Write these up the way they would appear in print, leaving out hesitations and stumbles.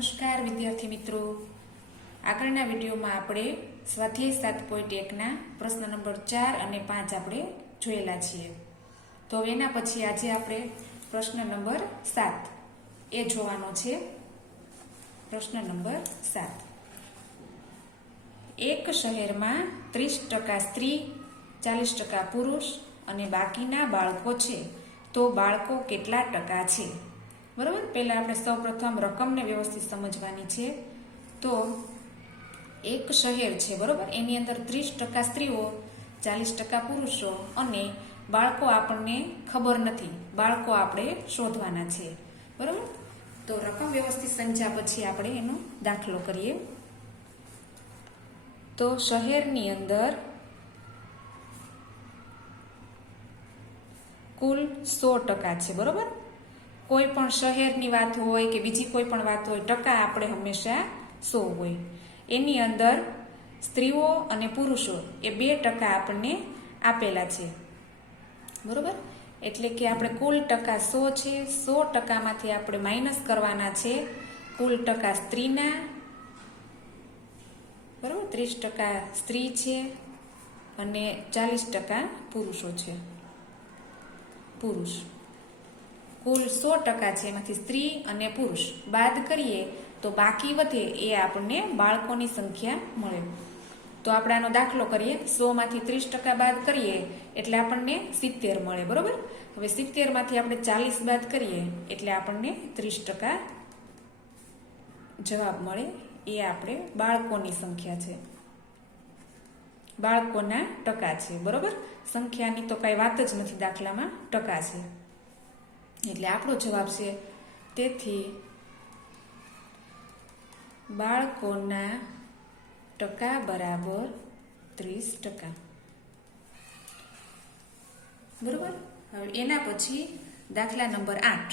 નમસ્કાર વિદ્યાર્થી મિત્રો, આગળના વિડીયોમાં આપણે સ્વાધ્યાય 7.1ના પ્રશ્ન નંબર 4 અને 5 આપણે જોયેલા છીએ. તો એના પછી આજે આપણે પ્રશ્ન નંબર 7 એ જોવાનો છે. પ્રશ્ન નંબર 7. એક શહેરમાં 30% સ્ત્રી, 40% પુરુષ અને બાકીના બાળકો છે, તો બાળકો કેટલા ટકા છે? બરાબર. પહેલા આપણે સૌપ્રથમ રકમને વ્યવસ્થિત સમજવાની છે. તો એક શહેર છે, બરાબર, એની અંદર 30% સ્ત્રીઓ, 40% પુરુષો અને બાળકો આપણને ખબર નથી, બાળકો આપણે શોધવાના છે. બરાબર. તો રકમ વ્યવસ્થિત સમજ્યા પછી આપણે એનો દાખલો કરીએ. તો શહેરની અંદર કુલ 100% છે, બરાબર. કોઈ પણ શહેરની વાત હોય કે બીજી કોઈ પણ વાત હોય, ટકા આપણે હંમેશા 100 હોય. એની અંદર સ્ત્રીઓ અને પુરુષો એ 2% આપણને આપેલા છે, બરોબર. એટલે કે આપણે કુલ ટકા 100 છે, 100%માંથી આપણે માઇનસ કરવાના છે કુલ ટકા સ્ત્રીના, બરોબર. 30% સ્ત્રી છે અને 40% પુરુષો છે. પુરુષ કુલ 100% છે, એમાંથી સ્ત્રી અને પુરુષ બાદ કરીએ તો બાકી વધે એ આપણને બાળકોની સંખ્યા મળે. તો આપણે આનો દાખલો કરીએ. 100માંથી 30% બાદ કરીએ એટલે આપણને 70 મળે, બરોબર. હવે 70માંથી આપણે 40 બાદ કરીએ એટલે આપણને 30% જવાબ મળે. એ આપણે બાળકોની સંખ્યા છે, બાળકોના ટકા છે, બરોબર. સંખ્યાની તો કઈ વાત જ નથી, દાખલામાં ટકા છે એટલે આપણો જવાબ છે. તેથી બાળકોના ટકા બરાબર 30%, બરોબર. હવે એના પછી દાખલા નંબર 8.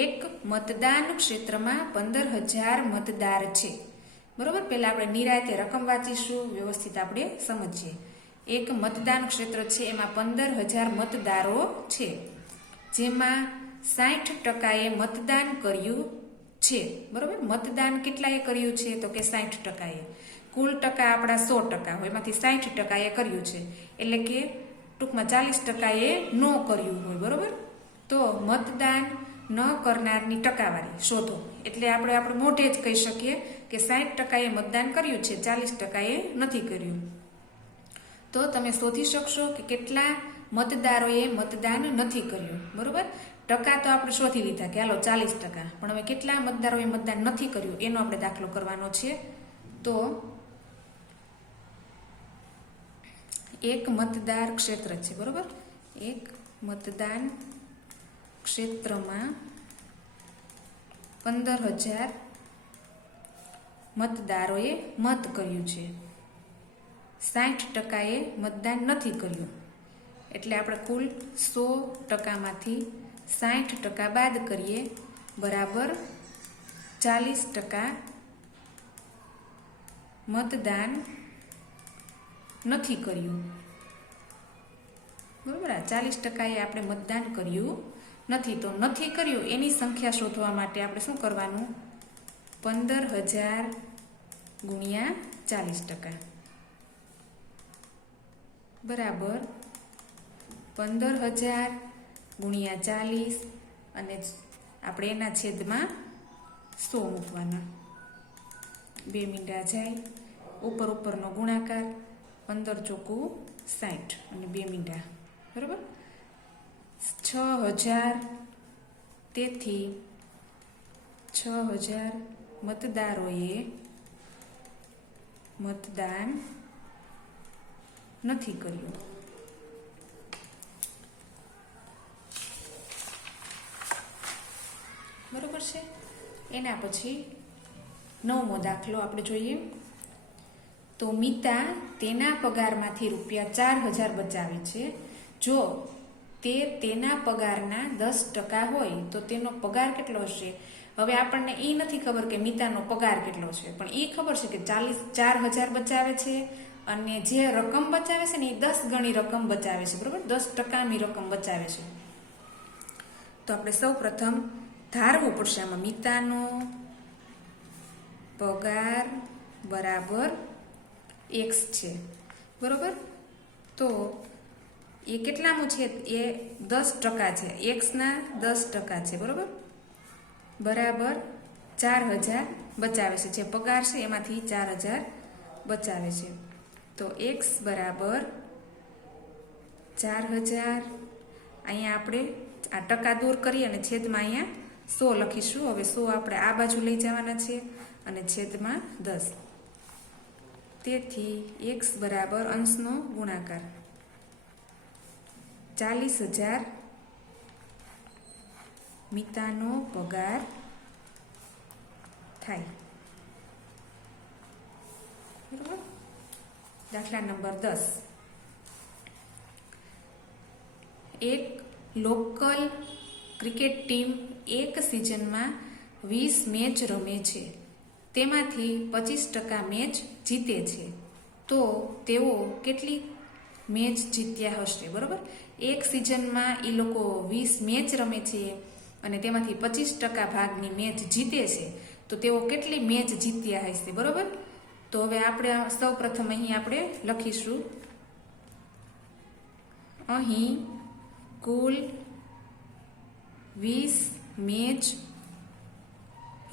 એક મતદાન ક્ષેત્રમાં 15,000 મતદાર છે, બરોબર. પહેલા આપણે નિરાંતે રકમ વાંચીશું, વ્યવસ્થિત આપણે સમજીએ. એક મતદાન ક્ષેત્ર છે, એમાં 15,000 મતદારો છે, જેમાં 60%એ મતદાન કર્યું છે, બરોબર. મતદાન કેટલાએ કર્યું છે? તો કે 60%એ. કુલ ટકા આપણા 100% હોય, એમાંથી 60%એ કર્યું છે, એટલે કે ટૂંકમાં 40%એ ન કર્યું હોય, બરોબર. તો મતદાન ન કરનારની ટકાવારી શોધો. એટલે આપણે મોઢે જ કહી શકીએ કે 60%એ મતદાન કર્યું છે, 40%એ નથી કર્યું. તો તમે શોધી શકશો કે કેટલા મતદારોએ મતદાન નથી કર્યું, બરોબર. ટકા તો આપણે શોધી લીધા કે હાલો 40%, પણ હવે કેટલા મતદારોએ મતદાન નથી કર્યું એનો આપણે દાખલો કરવાનો છે. તો એક મતદાર ક્ષેત્ર છે, બરોબર. એક મતદાન ક્ષેત્રમાં 15,000 મતદારોએ મત કર્યું છે, 60%એ મતદાન નથી કર્યું, એટલે આપણે કુલ 100%માંથી 60% બાદ કરીએ બરાબર 40% મતદાન નથી કર્યું, બરોબર. 40%એ આપણે મતદાન કર્યું નથી. તો નથી કર્યું એની સંખ્યા શોધવા માટે આપણે શું કરવાનું? 15,000 ગુણ્યા 40% બરાબર 15,000 ગુણ્યા 40 અને આપણે એના છેદમાં 100 મૂકવાના. 2 મીંડા જાય, ઉપરનો ગુણાકાર, 15 ચોકું 60 અને 2 મીંડા, બરાબર 6,000. તેથી 6,000 મતદારોએ મતદાન નથી કર્યું. બરોબર છે. એના પછી 9મો દાખલો આપણે જોઈએ. તો મિતા તેના પગારમાંથી ₹4,000 બચાવે છે. જો તે તેના પગારના 10% હોય તો તેનો પગાર કેટલો હશે? હવે આપણને એ નથી ખબર કે મિતાનો પગાર કેટલો છે, પણ એ ખબર છે કે 4,000 બચાવે છે અને જે રકમ બચાવે છે ને એ 10 ગણી રકમ બચાવે છે, બરોબર. 10%ની રકમ બચાવે છે. તો આપણે સૌ પ્રથમ ધારવું પડશે આમાં મિતાનો પગાર બરાબર x છે, બરોબર. તો એ કેટલામું છે? એ 10% છે, એક્સના 10% છે, બરોબર. બરાબર 4000 બચાવે છે, જે પગાર છે એમાંથી 4000 બચાવે છે. તો x બરાબર 4000. અહીંયા આપણે આ ટકા દૂર કરી અને છેદમાં અહીંયા 100 લખીશું. હવે 100 આપણે આ બાજુ લઈ જવાના છે અને છેદમાં 10. તેથી x બરાબર અંશનો ગુણાકાર 40,000 મિતાનો પગાર થાય, બરોબર. દાખલા નંબર 10. એક લોકલ ક્રિકેટ ટીમ એક સિઝનમાં 20 મેચ રમે છે, તેમાંથી 25% મેચ જીતે છે. તો તેઓ કેટલી મેચ જીત્યા હશે, બરોબર. એક સિઝનમાં એ લોકો 20 મેચ રમે છે અને તેમાંથી 25% ભાગની મેચ જીતે છે, તો તેઓ કેટલી મેચ જીત્યા હશે, બરોબર. તો હવે આપણે સૌ પ્રથમ અહીં આપણે લખીશું, અહીં કુલ 20 મેચ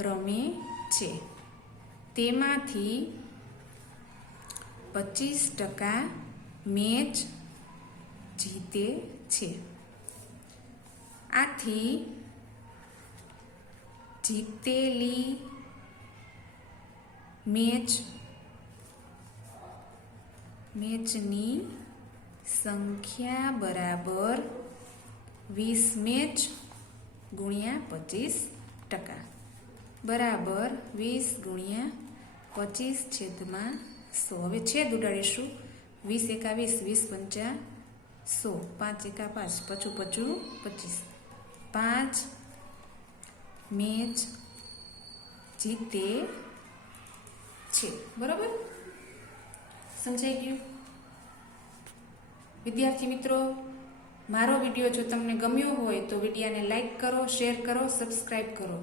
રમે છે, તેમાંથી 25% મેચ જીતે છે. આથી જીતેલી મેચની સંખ્યા બરાબર 20 મેચ ગુણ્યા 25% બરાબર 20 ગુણ્યા 25 છેદમાં 100. હવે છેદ ઉડાડીશું. 20 × 20 20 × 5 100 5 × 5 55 25. 5 મેચ જીતે છે, બરોબર. સમજાઈ ગયું વિદ્યાર્થી મિત્રો? મારો વિડીયો જો તમને ગમ્યો હોય તો વિડીયોને લાઈક કરો, શેર કરો, સબસ્ક્રાઈબ કરો.